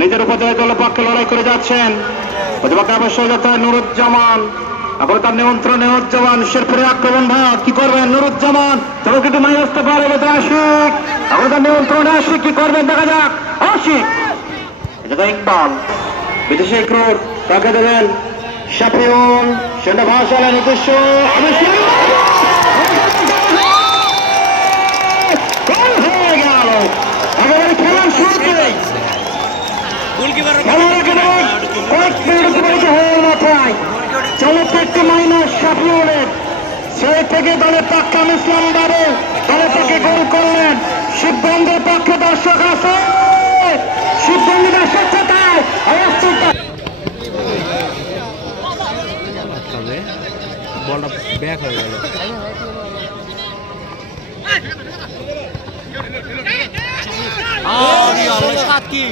নিজের উপজেলা দলের পক্ষে লড়াই করে যাচ্ছেন প্রতিপক্ষে অবশ্যই যথা নুরুজ্জামান। এখন তার নিয়ন্ত্রণে নুরুজ্জামান শেরপুরে আক্রমণ ভাগ কি করবেন নুরুজ্জামান, তবে কিন্তু মাইনাসটা পারে আশিক। এখন তার নিয়ন্ত্রণে আশিক কি করবেন দেখা যাক। আশিক এটা ইকবাল বিদেশি ক্রোট তাকে দেবেন শাফিউল সেনা ভাষালের উদ্দেশ্য হয়ে গেল। একেবারে খেলার শুরুতে চমৎকার মাইনাস শাফিউলের সেই থেকে দলের পক্ষে ইসলাম বাবু দলের পক্ষে গোল করলেন। শিবগঞ্জের পক্ষে দর্শক আছে, শিবগঞ্জের স্বচ্ছতায় অবস্থিত বলটা ব্যাক হয়ে গেল। কি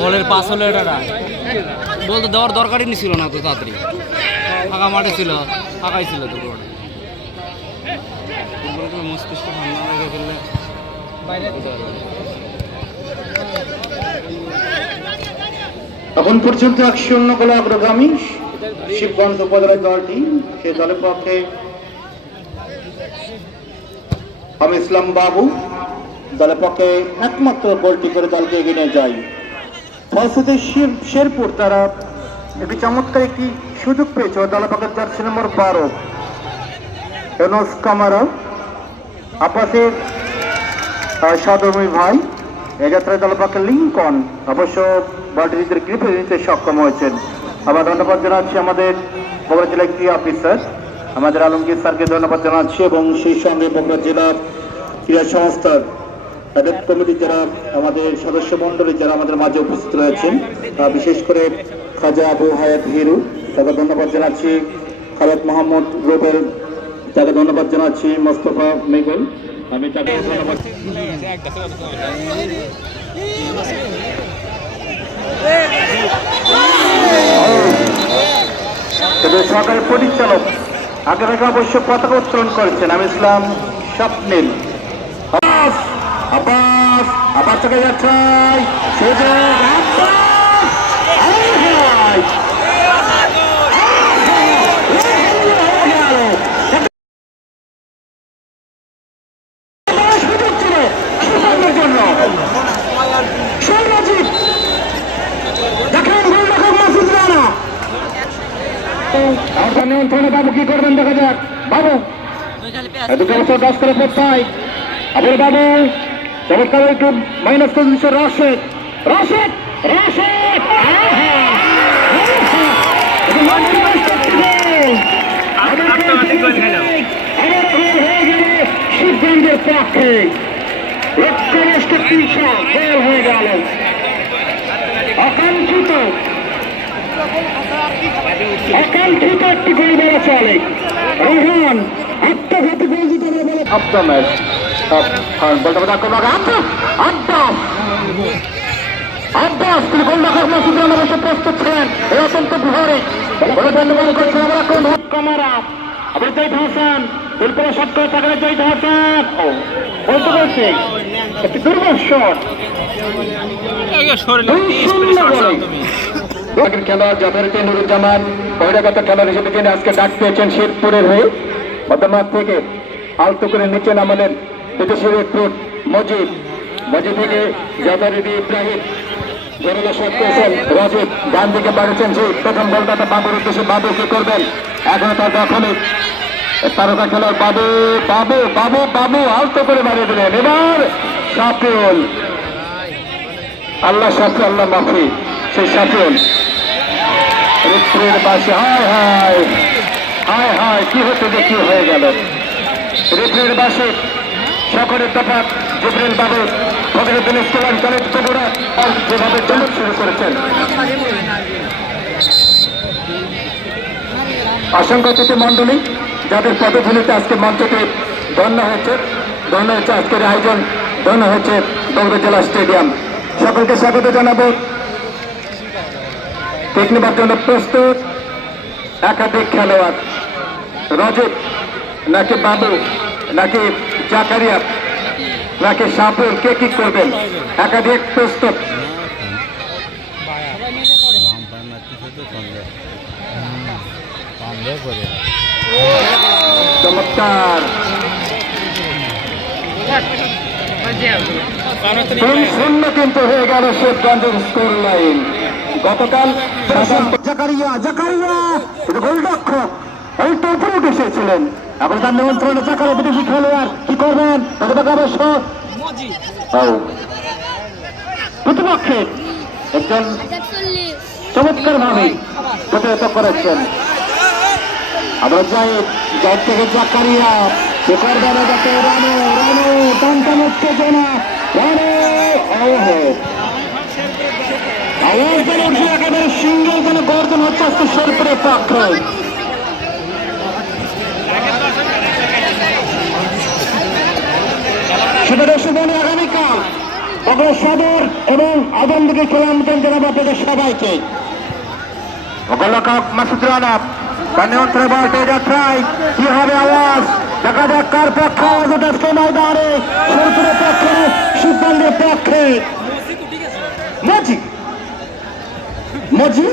বলের পাস হলো এটা বলতে দেওয়ার দরকারই ছিল না তো তাড়াতাড়ি, ফাঁকা মাঠে ছিল, ফাঁকাই ছিল তো মস্তিষ্ক ঠান্ডা লেগে ফেললে এখন পর্যন্ত 1-0 গোলে অগ্রগামী শিবগঞ্জ উপজেলার দলটি। সে দলের পক্ষে ইসলাম বাবু দলের পক্ষে একমাত্র গোলটি করে দলকে এগিয়ে নিয়ে যায়। ফলশ্রুতি শেরপুর তারা একটি চমৎকার একটি সুযোগ পেয়েছে দলের পক্ষে জার্সি নম্বর 12 এনস কামারা আপাসের সদরমী ভাই এই যাত্রায় দলের পক্ষে লিঙ্কন অবশ্য বলটি নিজের গ্রিপে নিতে সক্ষম হয়েছেন। আবার ধন্যবাদ জানাচ্ছি আমাদের বগুড়া জেলা ক্রীড়া অফিসার আমাদের আলমগীর স্যারকে ধন্যবাদ জানাচ্ছি এবং সেই সঙ্গে বগুড়া জেলা ক্রীড়া সংস্থার তাদের কমিটি যারা আমাদের সদস্য মন্ডলী যারা আমাদের মাঝে উপস্থিত রয়েছেন, বিশেষ করে খাজা আবু হায়াত হিরু তাকে ধন্যবাদ জানাচ্ছি, খালেদ মোহাম্মদ রুবেল তাকে ধন্যবাদ জানাচ্ছি, মোস্তফা মেঘল আমি তাকে ধন্যবাদ। সরকারি পরিচালক আগে থেকে অবশ্য পতাকা উত্তোলন করেছেন আমি ইসলাম স্বপ্নিল। আব্বাস আবার থেকে যাচ্ছে নিয়ন্ত্রণে বাবু কি করবেন দেখা যাক। বাবু 2 বছর 10 করে পড়তাই আবার বাবু চমৎকার একটু মাইনাস করে দিচ্ছে রশেদ রশেদ রশেদ শিবগঞ্জের পক্ষে হয়ে গেল আকাঙ্ক্ষিত একটি গোল বলা চলে। রোহান আত্মঘাতী গোল দিতে বলে আব্বাস আব্বাস তিনি গোল রাখার মসজিদের অবশ্য প্রস্তুত ছিলেন এই অত্যন্ত বিহারে কামারা আবার জয়িত হাসান ফুলপলা শট করে থাকলে জয়িত হাসান বলতে পারছে একটি দুর্বল শট খেলোয়াড় যথারীতি নুরুজ্জামান বহিরাগত খেলোয়াড় হিসেবে তিনি আজকে ডাক পেয়েছেন শেরপুরের হয়ে মধ্যমাঠ থেকে আলতো করে নিচে নামালেন বিদেশি রিক্রুট মজিদ থেকে যথারীতি ইব্রাহিম জোরালো শট পেয়েছেন রাজীব ডান দিকে বাড়িয়েছেন যে প্রথম বলটা বাবুর উদ্দেশ্যে বাবু কি করবেন এখনো তার দখলে তারকা খেলোয়াড় বাবু বাবু বাবু বাবু আলতো করে বাড়িয়ে দিলেন। এবার শাফিউল আল্লাহ শাফি আল্লাহ মাফি সেই শাফিউল রেফারির পাশে হায় হায় হায় হায় কি হতে যে কি হয়ে গেল। রেফারির পাশে সকলের তফাৎ জিবরিল বাবু ফখরুদ্দিন ইসলাম কলেজ বগুড়া যেভাবে চমক শুরু করেছেন। অসংখ্য অতিথি মন্ডলী যাদের পদধূলিতে আজকে মঞ্চটি ধন্য হয়েছে ধন্য হচ্ছে আজকের আয়োজন, ধন্য হচ্ছে দৌড় জেলা স্টেডিয়াম। সকলকে স্বাগত জানাবো। কেক নেবার জন্য প্রস্তুত একাধিক খেলোয়াড়, রজত নাকি বাবু নাকি জাকারিয়া নাকি সাপুর, কে কি করবেন? একাধিক প্রস্তুত। চমৎকার 3-0 কিন্তু হয়ে গেল শিবগঞ্জের স্কোর লাইন। গতকাল জাকারিয়া গোলরক্ষক অনেকটা উপরে উঠে এসেছিলেন, এখন তার নিয়ন্ত্রণে জাকারিয়া বিদেশি খেলোয়াড়, কি করবেন? অবশ্য প্রতিপক্ষের একজন চমৎকার ভাবে প্রতিহত করেছেন। আমরা যাই থেকে জাকারিয়া একেবারে সিঙ্গেল যেন গর্জন হচ্ছে আজকে শেরপুরের পক্ষে। সেটা শুভনে আগামীকাল তখন সদর এবং আদমদিকে খেলা আমন্ত্রণ জানাবো আপনাদের সবাইকে। গোলরক্ষক মাসুদ রানা তার নিয়ন্ত্রণে বল পেয়ে যাত্রায় কি হবে আওয়াজ, দেখা যাক কার পক্ষে আওয়াজ ওঠে ময়দানে, শেরপুরের পক্ষে শিবগঞ্জের পক্ষে। মজি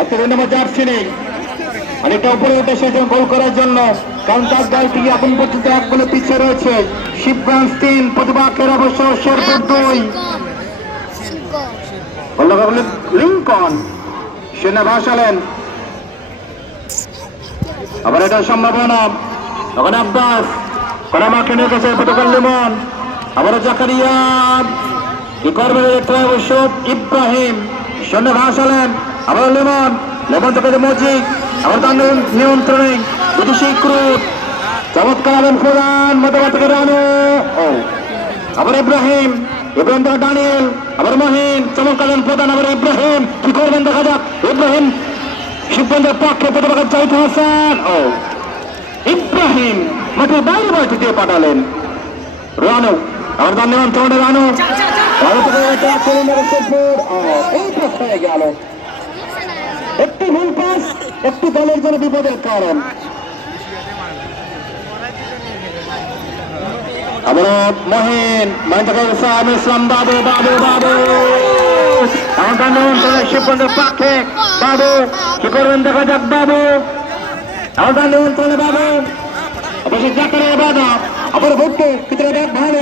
আপনাদের নামে জার্সি নেই, অনেকটা উপরে উঠে এসেছেন গোল করার জন্য, কারণ তার দলটি এখন পর্যন্ত 1 গোলে পিছিয়ে রয়েছে। শিবগঞ্জ 3, প্রতিপক্ষের অবশ্য শেরপুর 2। লিঙ্কন সেনা ভাসালেন, আবার এটা সম্ভাবনা। তখন আব্বাস করামাকে নিয়ে গেছে প্রতিকার লিমন, আবার জাকারিয়া কি করবেন একটা অবশ্য ইব্রাহিম সৈন্য ভাসালেন, আবার লিমন থেকে মজিদ, আবার তার নিয়ন্ত্রণে বিদেশি ক্রুট, চমৎকার আবেন প্রধান মধ্যবাদ থেকে রানু, আবার ইব্রাহিম থেকে ডানিয়েল, আবার মহিন, চমৎকার প্রধান, আবার ইব্রাহিম কি করবেন দেখা যাক। ইব্রাহিম শিবগঞ্জের পক্ষে প্রতিপক্ষ জাহিদ হাসান, ইব্রাহিম মাঠের বাইরে বাড়িতে দিয়ে পাঠালেন। রানু আবার তার নিয়ন্ত্রণে রানু হয়ে গেল। একটি ভুল পাস একটি দলের জন্য বিপদের কারণ। আবার মহিন ইসলাম বাবু এখন তার নিয়ন্ত্রণে শিবগঞ্জের পক্ষে বাবু কি করবেন দেখা যাক। বাবু এখন তার নিয়ন্ত্রণে বাবু অবশ্যই জাকারিয়া বাধা, আবার ভুট্টো ভিতরে ব্যাগ ভালো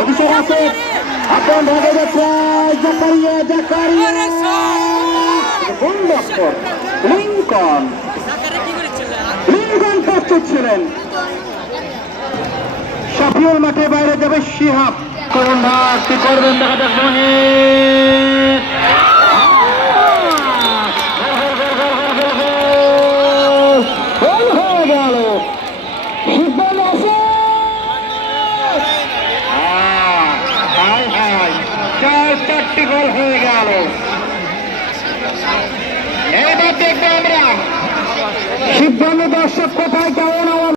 অভিষেক আছে, এখন ভাগে যাচ্ছে জাকারিয়া লিঙ্কন প্রস্তুত ছিলেন। শফিউল মাঠে বাইরে যাবে, শিহাব করুন ভাগ কি করবেন দেখা যাক। হয়ে গেল চারটি গোল হয়ে গেল। এবার দেখবো আমরা শিবগঞ্জ দর্শক কোথায়